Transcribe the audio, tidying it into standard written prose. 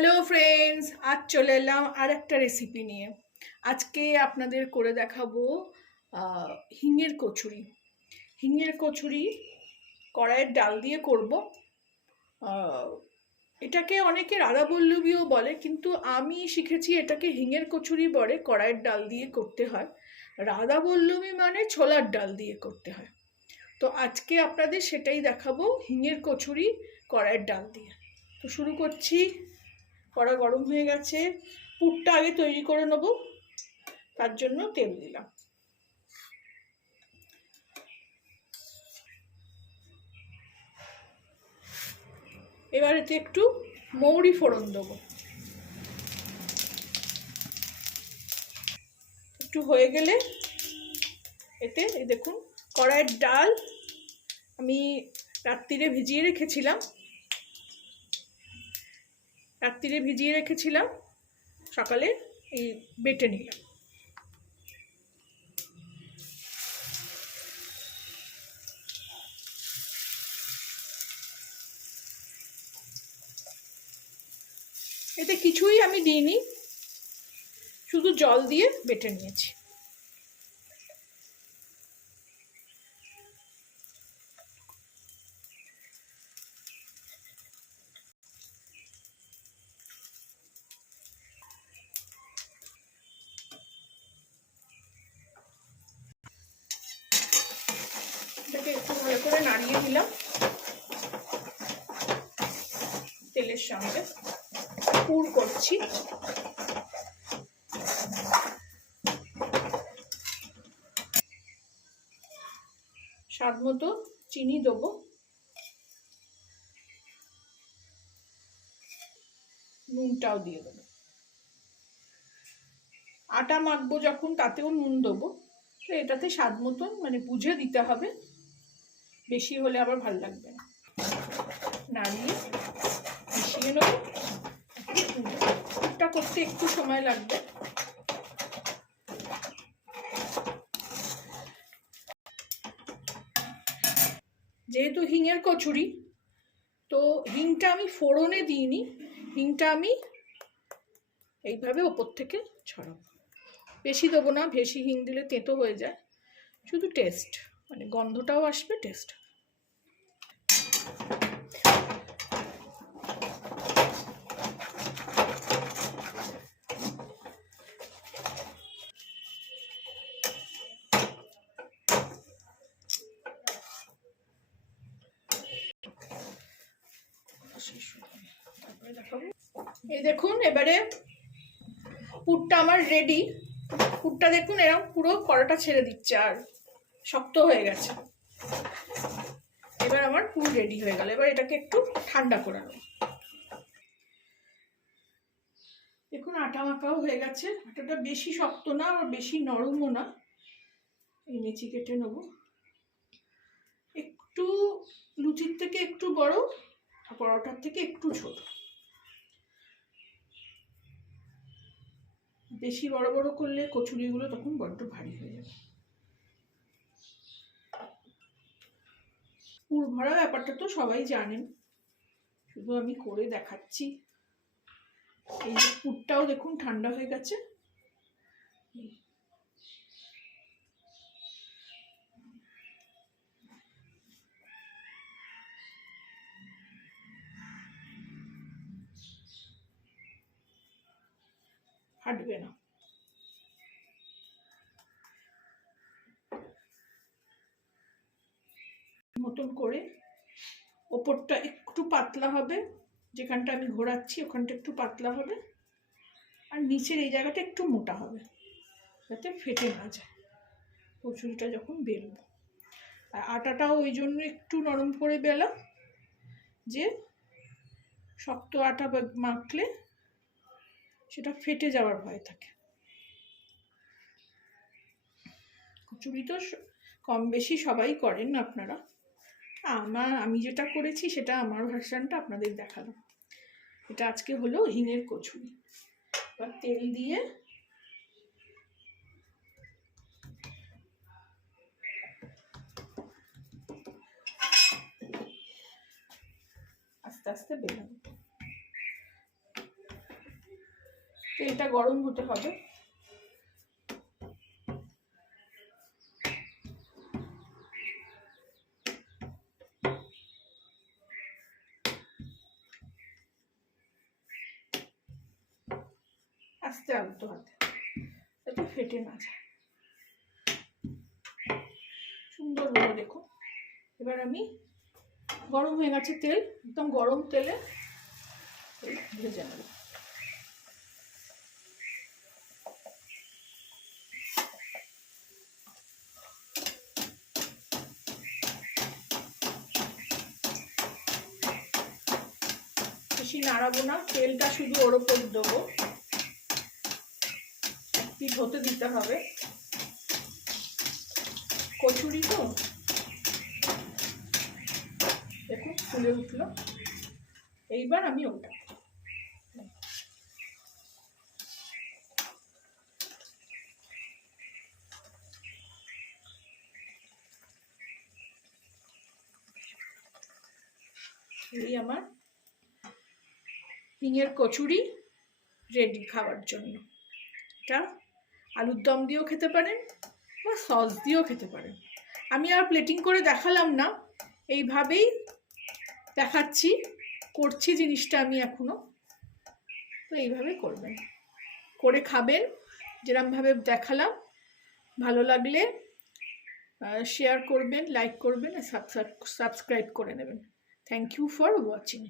Hello friends, আজ চলে এলাম আর একটা রেসিপি নিয়ে। আজকে আপনাদের করে দেখাবো হিঙের কচুরি। হিঙের কচুরি কড়াইয়ের ডাল দিয়ে করব। এটাকে অনেকে রাধাবল্লভীও বলে, কিন্তু আমি শিখেছি এটাকে হিঙের কচুরি বলে। কড়াইয়ের ডাল দিয়ে করতে হয়। রাধাবল্লভী মানে ছোলার ডাল দিয়ে করতে হয়। তো আজকে আপনাদের সেটাই দেখাবো, হিঙের কচুরি কড়াইয়ের ডাল দিয়ে। তো শুরু করছি। কড়া গরম হয়ে গেছে, পুরটা আগে তৈরি করে নেব, তার জন্য তেল দিলাম। এবার এতে একটু মৌরি ফোড়ন দেবো। একটু হয়ে গেলে এতে এই দেখুন, কড়াইয়ের ডাল আমি রাত্রিরে ভিজিয়ে রেখেছিলাম, সকালে এই বেটে নিলাম। এতে কিছুই আমি দিইনি, শুধু জল দিয়ে বেটে নিয়েছি। এটাকে একটু ভালো করে নাড়িয়ে দিলাম তেলের সঙ্গে। পুর করছি। স্বাদ মতো চিনি দেবো, নুনটাও দিয়ে দেবো। আটা মাখবো যখন তাতেও নুন দেবো। তো এটাতে স্বাদ মতো মানে বুঝে দিতে হবে, বেশি হলে আবার ভালো লাগবে না। নাড়িয়ে মিশিয়ে নেবো। পুরটা করতে একটু সময় লাগবে। যেহেতু হিঙের কচুরি, তো হিংটা আমি ফোড়নে দিইনি, হিংটা আমি এইভাবে ওপর থেকে ছড়াবো। বেশি দেবো না, বেশি হিং দিলে তেঁতো হয়ে যায়। শুধু টেস্ট, মানে গন্ধটাও আসবে, টেস্ট। এই দেখুন, এবারে পুরটা আমার রেডি। পুরটা দেখুন এরকম পুরো কড়াটা ছেড়ে দিচ্ছে আর শক্ত হয়ে গেছে। এবার আমার পুর রেডি হয়ে গেল। এবার এটাকে একটু ঠান্ডা করে নেব। দেখুন আটা মাখাও হয়ে গেছে। আটাটা বেশি শক্ত না আর বেশি নরমও না। এই নেচি কেটে নেব। একটু লুচির থেকে একটু বড়, পরোটার থেকে একটু ছোট। বেশি বড় বড় করলে কচুরিগুলো তখন বড্ড ভারী হয়ে যাবে। পুর ভরা ব্যাপারটা তো সবাই জানেন, শুধু আমি করে দেখাচ্ছি। এই যে পুরটাও দেখুন ঠান্ডা হয়ে গেছে। ফাটবে না। মতন করে ওপরটা একটু পাতলা হবে, যেখানটা আমি ঘোরাচ্ছি ওখানটা একটু পাতলা হবে, আর নিচের এই জায়গাটা একটু মোটা হবে, যাতে ফেটে না যায় কচুরিটা যখন বেলবো। আর আটাটাও ওই জন্য একটু নরম করে বেলা, যে শক্ত আটা মাখলে সেটা ফেটে যাওয়ার ভয় থাকে। কচুরি তো কম বেশি সবাই করেন আপনারা। আমি যেটা করেছি সেটা আমার ভার্সনটা আপনাদের দেখালাম। এটা আজকে হলো হিঙের কচুরি। এবার তেল দিয়ে আস্তে আস্তে বেলাবো। তেলটা গরম হতে হবে। আস্তে আলতো হাতে, যাতে ফেটে না যায়। সুন্দর হলো দেখো। এবার আমি, গরম হয়ে গেছে তেল, একদম গরম তেলে ভেজে নেব। বেশি নাড়াবো না, তেলটা শুধু ওর ওপর দেবো, পিঠ হতে দিতে হবে। কচুরি তো দেখুন ফুলে উঠলো। এইবার আমি ওটা এই আমার হিঙের কচুরি রেডি খাওয়ার জন্য। এটা আলুর দম দিয়েও খেতে পারেন বা সস দিয়েও খেতে পারেন। আমি আর প্লেটিং করে দেখালাম না, এইভাবেই দেখাচ্ছি, করছি জিনিসটা আমি এখনো। তো এইভাবে করবেন, করে খাবেন যেরকমভাবে দেখালাম। ভালো লাগলে শেয়ার করবেন, লাইক করবেন, আর সাবস্ক্রাইব করে নেবেন। Thank you for watching.